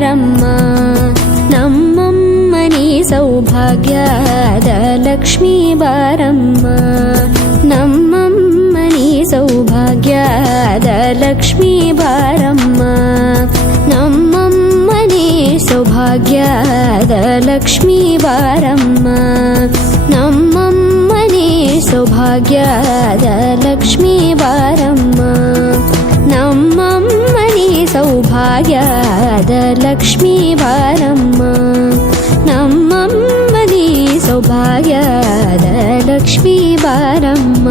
ಬಾರಮ್ಮ ನಮ್ಮಮ್ಮ ನೀ ಸೌಭಾಗ್ಯದ ಲಕ್ಷ್ಮೀ ಬಾರಮ್ಮ ನಮ್ಮಮ್ಮ ನೀ ಸೌಭಾಗ್ಯದ ಲಕ್ಷ್ಮೀ ಬಾರಮ್ಮ ನಮ್ಮಮ್ಮ ನೀ ಸೌಭಾಗ್ಯದ ಲಕ್ಷ್ಮೀ ಬಾರಮ್ಮ ನಮ್ಮಮ್ಮ ನೀ ಸೌಭಾಗ್ಯದ ಲಕ್ಷ್ಮೀ ಬಾರಮ್ಮ ನಮ್ಮಮ್ಮ ನೀ ಸೌಭಾಗ್ಯದ ಲಕ್ಷ್ಮೀ ಬಾರಮ್ಮ ನಮ್ಮಮ್ಮ ನೀ ಸೌಭಾಗ್ಯದ ಲಕ್ಷ್ಮೀ ಬಾರಮ್ಮ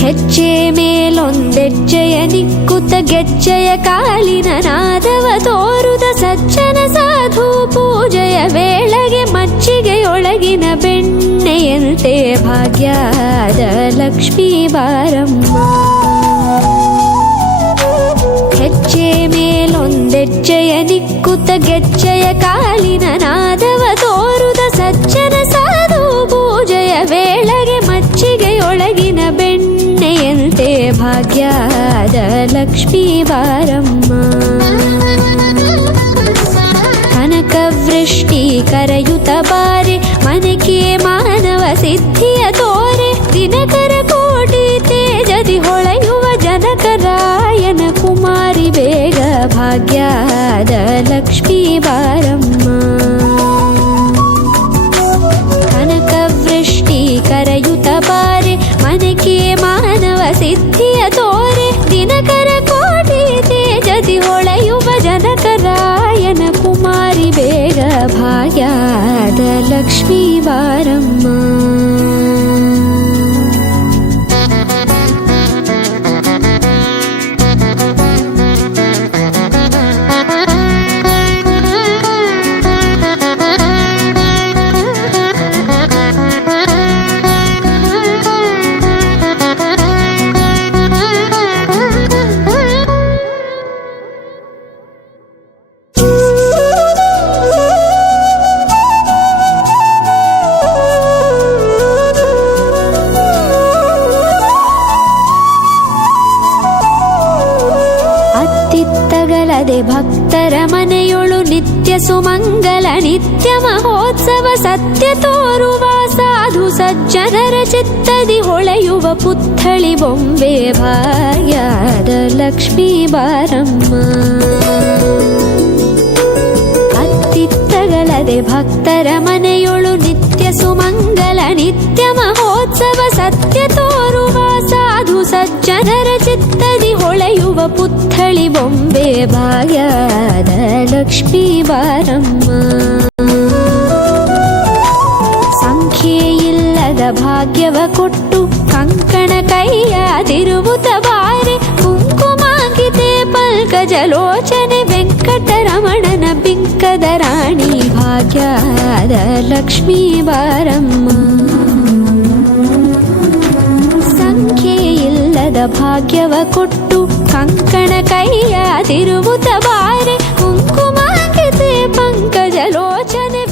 ಹೆಜ್ಜೆ ಮೇಲೊಂದೆಜ್ಜೆಯ ನಿಕ್ಕುತ್ತ ಗೆಜ್ಜೆಯ ಕಾಲಿನ ನಾದವ ತೋರುದ ಸಜ್ಜನ ಸಾಧು ಪೂಜೆಯ ವೇಳೆಗೆ ಮಜ್ಜಿಗೆಯೊಳಗಿನ ಬೆಣ್ಣೆಯಂತೆ ಭಾಗ್ಯದ ಲಕ್ಷ್ಮೀ ಬಾರಮ್ಮ ಹೆಜ್ಜೆ ಮೇಲೊಂದೆಜ್ಜೆಯ ನಿಕ್ಕುತ್ತ ಗೆಜ್ಜೆಯ ಕಾಲಿನ ನಾದವ ತೋರುದ ಸಜ್ಜನ ಸಾಧು ಪೂಜೆಯ ವೇಳೆಗೆ ಮಜ್ಜಿಗೆಯೊಳಗಿನ ಬೆಣ್ಣೆಯಂತೆ ಭಾಗ್ಯದ ಲಕ್ಷ್ಮೀ ಬಾರಮ್ಮ ಕನಕವೃಷ್ಟಿ ಕರೆಯುತ್ತ ಬಾರೆ ಮನಕೆ ಮಾನವ ಸಿದ್ಧಿಯ ತೋರೆ ದಿನಕರ ಕೋಟಿ ತೇಜದಿ ಹೊಳೆಯುವ ಜನಕರಾಯನ ಕುಮಾರಿ ಬೇಗ ಭಾಗ್ಯದ ಲಕ್ಷ್ಮೀ ಬಾರಮ್ಮ ಕನಕವೃಷ್ಟಿ ಕರೆಯುತ್ತ ಬಾರೆ ಮನಕೆ ಮಾನವ ಸಿದ್ಧಿಯ ತೋರೆ ದಿನಕರ ಕೋಟಿ ತೇಜದಿ ಹೊಳೆಯುವ ಜನಕರಾಯನ ಕುಮಾರಿ ಬೇಗ ಭಾಗ್ಯದ ಲಕ್ಷ್ಮೀ ಬಾರಮ್ಮ ಅತ್ತಿತ್ತಗಲದೆ ಭಕ್ತರ ಮನೆಯೊಳು ನಿತ್ಯ ಸುಮಂಗಲ ನಿತ್ಯ ಮಹೋತ್ಸವ ಸತ್ಯ ತೋರುವ ಸಾಧು ಸಜ್ಜನರ ಚಿತ್ತದಿ ಹೊಳೆಯುವ ಪುತ್ಥಳಿ ಬೊಂಬೆ ಭಾಗ್ಯದ ಲಕ್ಷ್ಮೀ ಬಾರಮ್ಮ ಅತ್ತಿತ್ತಗಲದೆ ಭಕ್ತರ ಮನೆಯೊಳು ನಿತ್ಯ ಸುಮಂಗಲ ನಿತ್ಯ ಮಹೋತ್ಸವ ಸತ್ಯ ತೋರುವ ಸಾಧು ಸಜ್ಜನರ ಚಿತ್ತದಿ ಹೊಳೆಯುವ ಪುತ್ಥಳಿ ಬೊಂಬೆ ಭಾಗ್ಯದ ಲಕ್ಷ್ಮೀ ಬಾರಮ್ಮ ಸಂಖ್ಯೆಯಿಲ್ಲದ ಭಾಗ್ಯವ ಕೊಟ್ಟು ಕಂಕಣ ಕೈಯಾದಿರುವುತ ಬಾರೆ ಕುಂಕುಮಾಂಕಿತೆ ಪಲ್ಕಜಲೋಚನೆ ವೆಂಕಟರಮಣನ ಬಿಂಕದ ರಾಣಿ ಭಾಗ್ಯದ ಲಕ್ಷ್ಮೀ ಬಾರಮ್ಮ ಸಂಖ್ಯೆಯಿಲ್ಲದ ಭಾಗ್ಯವ ಕೊಟ್ಟು ಕಂಕಣ ಕೈಯಾದಿರುವುತ ಬಾರೆ ಕುಂಕುಮಾಂಕಿತೆ ಪಂಕಜಲೋಚನೆ